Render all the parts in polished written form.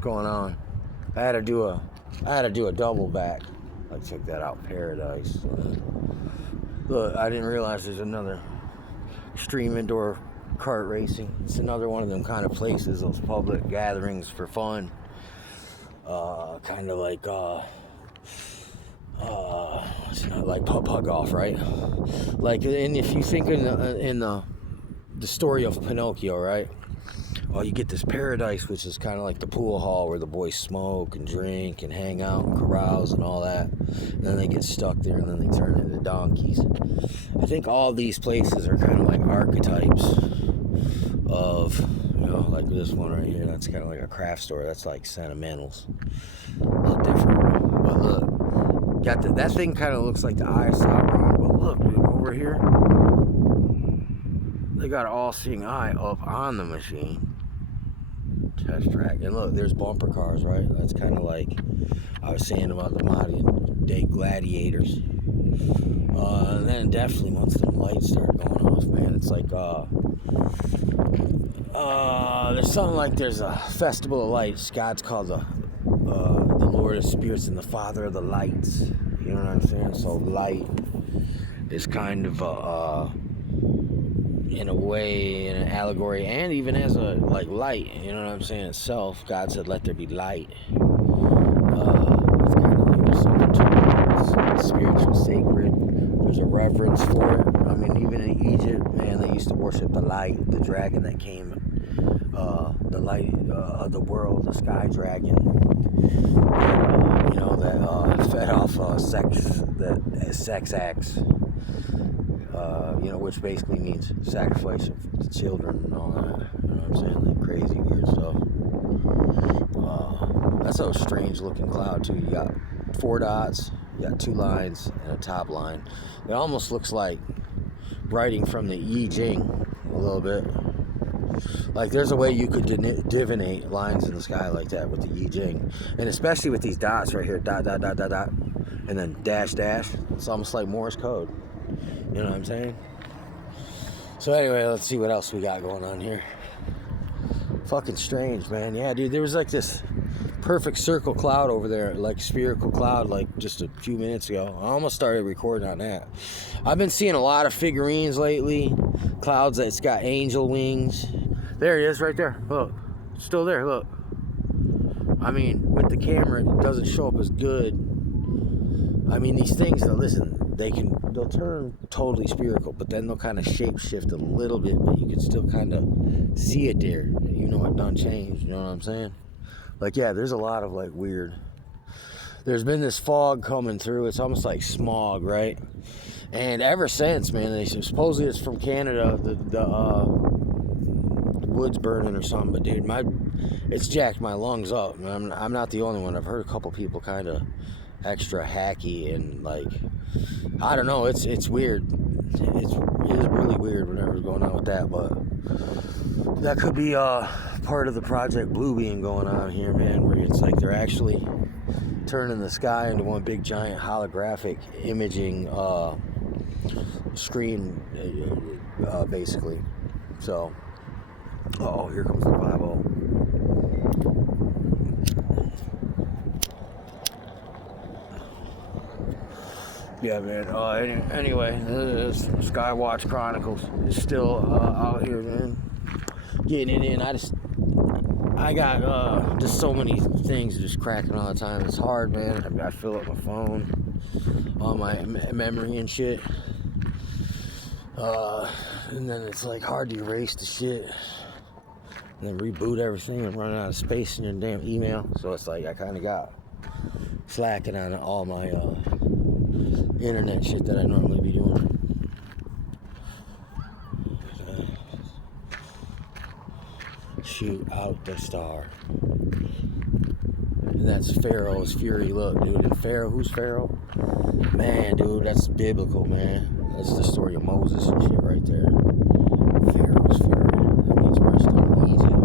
going on? I had to do a double back. Like, check that out, Paradise. Look, I didn't realize there's another extreme indoor kart racing. It's another one of them kind of places, those public gatherings for fun. Kind of like it's not like putt-putt golf, right? Like, and if you think in the story of Pinocchio, right? Oh, you get this paradise, which is kind of like the pool hall where the boys smoke and drink and hang out and carouse and all that. And then they get stuck there and then they turn into donkeys. I think all these places are kind of like archetypes of, you know, like this one right here. That's kind of like a craft store. That's like sentimentals. A little different. But look, got that thing kind of looks like the ISI one. But look, dude, over here, they got an all-seeing eye up on the machine. Test track. And look, there's bumper cars, right? That's kind of like I was saying about the modern day gladiators. And then definitely once the lights start going off, man, it's like there's something like there's a festival of lights. God's called the Lord of Spirits and the Father of the Lights. You know what I'm saying? So light is kind of in a way, in an allegory, and even as a like light, you know what I'm saying, itself. God said, let there be light. It's kind of like there's something to it. It's spiritual, sacred. There's a reverence for it. I mean, even in Egypt, man, they used to worship the light, the dragon that came, the light of the world, the sky dragon. You know, that fed off sex acts. You know, which basically means sacrifice of children and all that. You know what I'm saying? Like crazy, weird stuff. That's a strange looking cloud, too. You got 4 dots, you got 2 lines, and a top line. It almost looks like writing from the I Ching a little bit. Like, there's a way you could divinate lines in the sky like that with the I Ching. And especially with these dots right here, dot, dot, dot, dot, dot, and then dash, dash. It's almost like Morse code. You know what I'm saying? So anyway, let's see what else we got going on here. Fucking strange, man. Yeah, dude, there was like this perfect circle cloud over there, like spherical cloud, like just a few minutes ago. I almost started recording on that. I've been seeing a lot of figurines lately. Clouds that's got angel wings. There he is right there. Look. Still there, look. I mean, with the camera, it doesn't show up as good. I mean, these things, though, listen, they'll turn totally spherical, but then they'll kind of shape shift a little bit, but you can still kind of see it there. You know, it done changed, you know what I'm saying? Like, yeah, there's a lot of like weird. There's been this fog coming through. It's almost like smog, right? And ever since, man, they supposedly it's from Canada, the woods burning or something, but dude, it's jacked my lungs up. I'm not the only one. I've heard a couple people kind of extra hacky and like, I don't know, it's weird. It is really weird whatever's going on with that, but that could be part of the Project Blue Beam going on here, man, where it's like they're actually turning the sky into one big giant holographic imaging screen, basically. So, oh, here comes the 5-0. Yeah, man. Anyway, this Skywatch Chronicles is still out here, man. Getting it in. I got just so many things just cracking all the time. It's hard, man. I fill up my phone, all my memory and shit. And then it's like hard to erase the shit. And then reboot everything and run out of space in your damn email. So it's like I kind of got slacking on all my internet shit that I normally be doing. Shoot out the star. And that's Pharaoh's fury. Look, dude. And Pharaoh, who's Pharaoh? Man, dude, that's biblical, man. That's the story of Moses and shit right there. Pharaoh's fury. That means we're still in Egypt.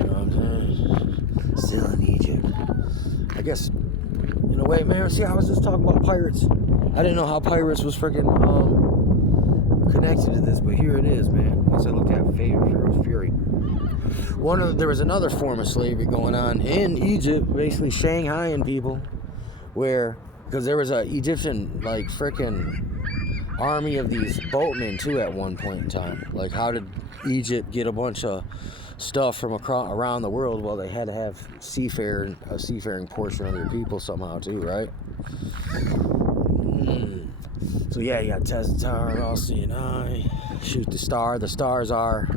You know what I'm saying? Still in Egypt. I guess, in a way, man, see, I was just talking about pirates. I didn't know how pirates was freaking connected to this, but here it is, man. Once I looked at Pharaoh's fury. There was another form of slavery going on in Egypt, basically Shanghaiing people, because there was a Egyptian like freaking army of these boatmen too at one point in time. Like, how did Egypt get a bunch of stuff from around the world? Well, they had to have a seafaring portion of their people somehow too, right? So yeah, you got Test Tower, all seeing eye, shoot the star. The stars are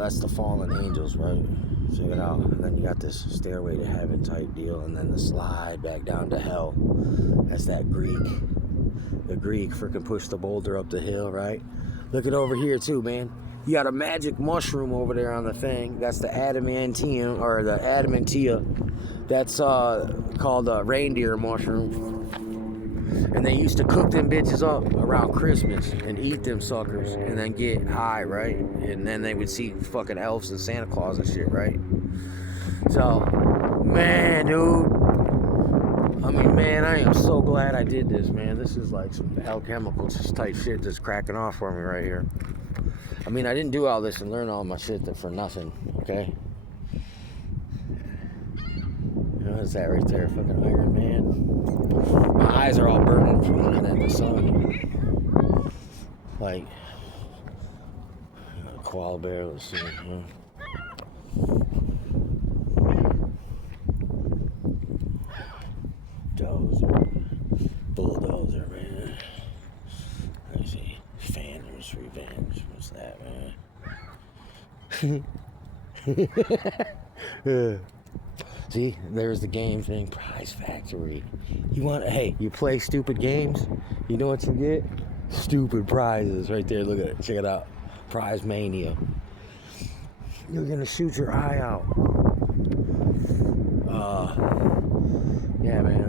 that's the fallen angels, right? Check it out. And then you got this stairway to heaven type deal, and then the slide back down to hell. That's that Greek. The Greek freaking pushed the boulder up the hill, right? Look at over here too, man. You got a magic mushroom over there on the thing. That's the adamantium, or the adamantia. That's called a reindeer mushroom. And they used to cook them bitches up around Christmas and eat them suckers and then get high, right? And then they would see fucking elves and Santa Claus and shit, right? So, man, dude. I mean, man, I am so glad I did this, man. This is like some alchemical type shit that's cracking off for me right here. I mean, I didn't do all this and learn all my shit for nothing, okay? What is that right there? Fucking Iron Man. My eyes are all burning from looking at the sun. Like, koala bear, let's see. Dozer. Bulldozer, man. Let's see. Phantom's Revenge. What's that, man? See, there's the game thing. Prize Factory. You play stupid games, you know what you get? Stupid prizes right there. Look at it. Check it out. Prize Mania. You're gonna shoot your eye out. Yeah, man.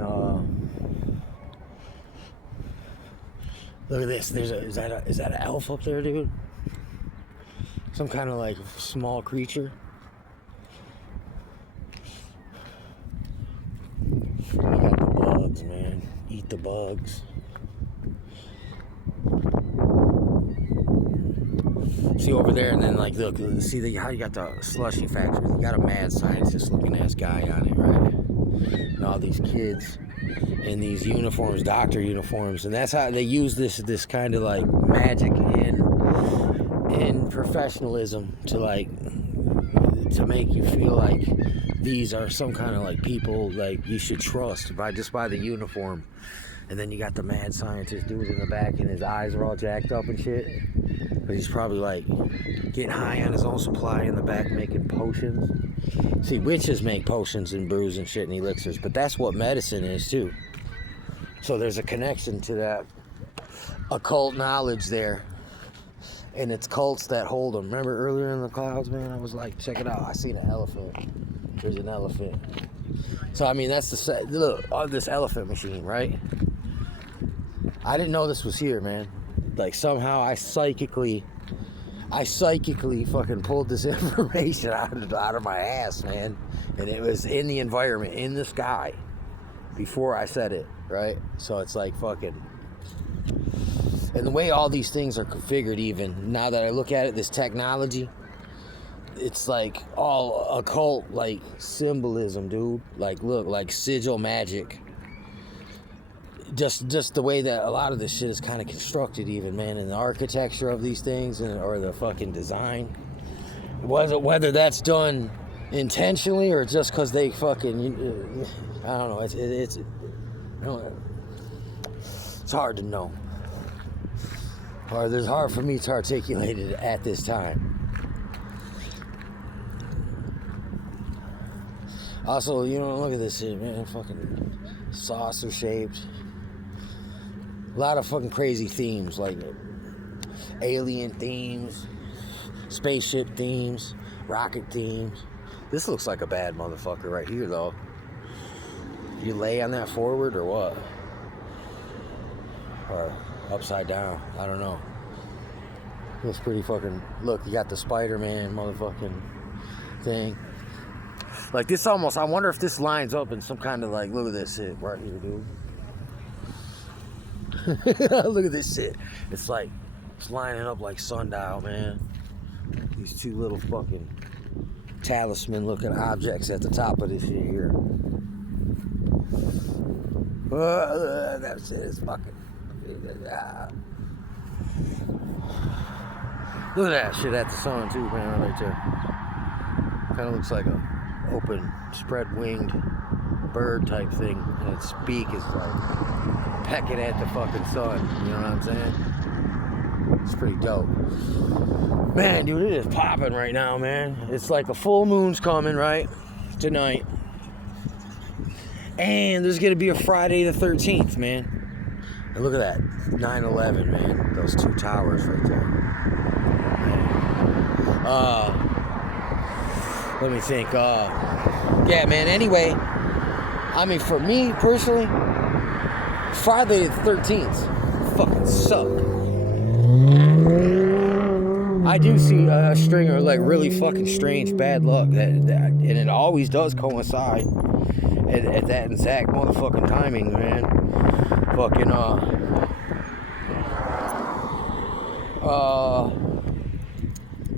Look at this. Is that an elf up there, dude? Some kind of like small creature. You got the bugs, man. Eat the bugs. See over there, and then like look, see how you got the slushy factory. You got a mad scientist looking ass guy on it, right? And all these kids in these uniforms, doctor uniforms, and that's how they use this kind of like magic in professionalism to make you feel like these are some kind of like people like you should trust by the uniform. And then you got the mad scientist dude in the back, and his eyes are all jacked up and shit. But he's probably like getting high on his own supply in the back, making potions. See, witches make potions and brews and shit and elixirs, but that's what medicine is too. So there's a connection to that occult knowledge there. And it's cults that hold them. Remember earlier in the clouds, man? I was like, check it out. I seen an elephant. There's an elephant. So, I mean, that's look, on this elephant machine, right? I didn't know this was here, man. Like, somehow I psychically fucking pulled this information out of my ass, man. And it was in the environment, in the sky, before I said it, right? So it's like fucking... And the way all these things are configured, even now that I look at it, this technology, it's like all occult, like symbolism, dude. Like, look, like sigil magic. Just the way that a lot of this shit is kind of constructed, even, man, and the architecture of these things, or the fucking design. Whether that's done intentionally or just because they fucking, I don't know. It's hard to know. Or it's hard for me to articulate it at this time. Also, look at this shit, man. Fucking saucer shaped. A lot of fucking crazy themes, like alien themes, spaceship themes, rocket themes. This looks like a bad motherfucker right here, though. You lay on that forward or what? Or upside down, I don't know. Looks pretty fucking... Look, you got the Spider-Man motherfucking thing. Like, this almost... I wonder if this lines up in some kind of, like... Look at this shit right here, dude. Look at this shit. It's like... It's lining up like sundial, man. These two little fucking talisman looking objects at the top of this shit here. That shit is fucking. Look at that shit at the sun too, man, right there. Kind of looks like a open, spread-winged bird type thing, and its beak is like pecking at the fucking sun. You know what I'm saying? It's pretty dope. Man, dude, it is popping right now, man. It's like a full moon's coming, right? Tonight. And there's gonna be a Friday the 13th, man. And look at that, 9/11, man. Those two towers right there. Let me think. Yeah, man. Anyway, I mean, for me personally, Friday the 13th fucking sucked. I do see a string of like really fucking strange bad luck and it always does coincide at that exact motherfucking timing, man. Fucking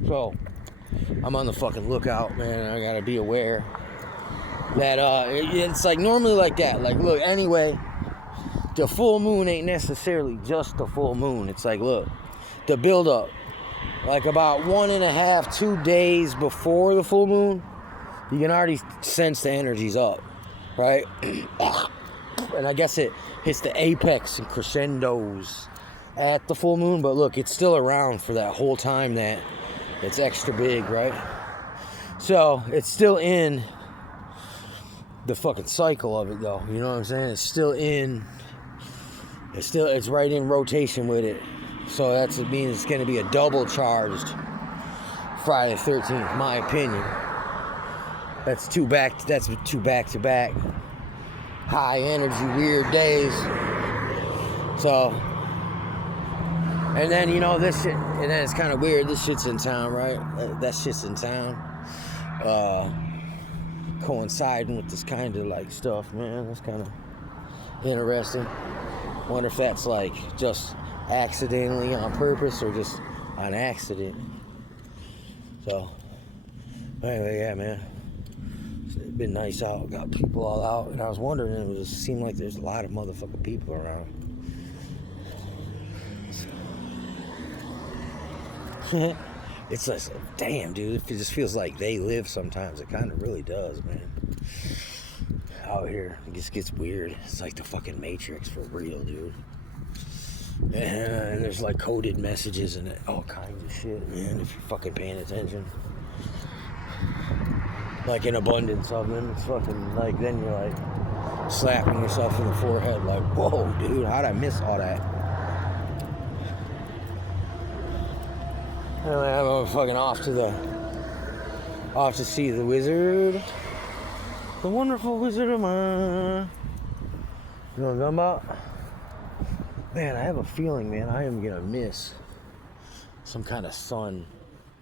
so I'm on the fucking lookout, man. I gotta be aware that it's like normally like that. Like, look, anyway, the full moon ain't necessarily just the full moon. It's like, look, the build up, like about 1.5, 2 days before the full moon, you can already sense the energy's up, right? And I guess it hits the apex and crescendos at the full moon, but look, it's still around for that whole time that it's extra big, right? So it's still in the fucking cycle of it, though. You know what I'm saying? It's right in rotation with it. So it means it's going to be a double charged Friday the 13th, my opinion. That's two back to back high energy weird days. So, and then, you know, this shit, and then it's kind of weird, this shit's in town, right? That shit's in town. Coinciding with this kind of like stuff, man. That's kind of interesting. Wonder if that's like just accidentally on purpose or just on accident. So, anyway, yeah, man. It's been nice out. Got people all out, and I was wondering, it seemed like there's a lot of motherfucking people around. It's just, damn, dude. It just feels like they live sometimes. It kind of really does, man. Out here, it just gets weird. It's like the fucking Matrix for real, dude. And there's like coded messages and all kinds of shit, man, if you're fucking paying attention. Like in abundance of them. It's fucking like, then you're like slapping yourself in the forehead like, whoa, dude, how'd I miss all that? Anyway, I'm fucking off to see the wizard. The wonderful Wizard of Oz. You know what I'm talking about? Man, I have a feeling, man, I am gonna miss some kind of sun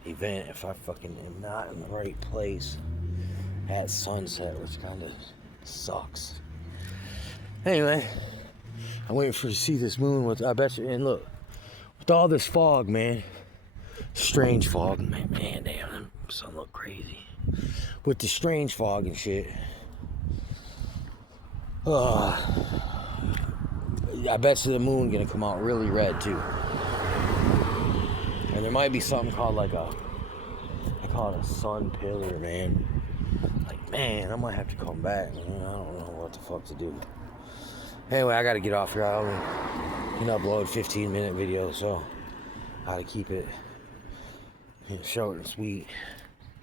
event if I fucking am not in the right place at sunset, which kind of sucks. Anyway, I'm waiting to see this moon I bet you, and look, with all this fog, man, strange fog, man, damn, the sun look crazy. With the strange fog and shit, I bet you the moon gonna come out really red too. And there might be something called I call it a sun pillar, man. Like, man, I might have to come back, man. I don't know what the fuck to do. Anyway, I gotta get off here. I only can upload 15-minute videos, so I gotta keep it short and sweet.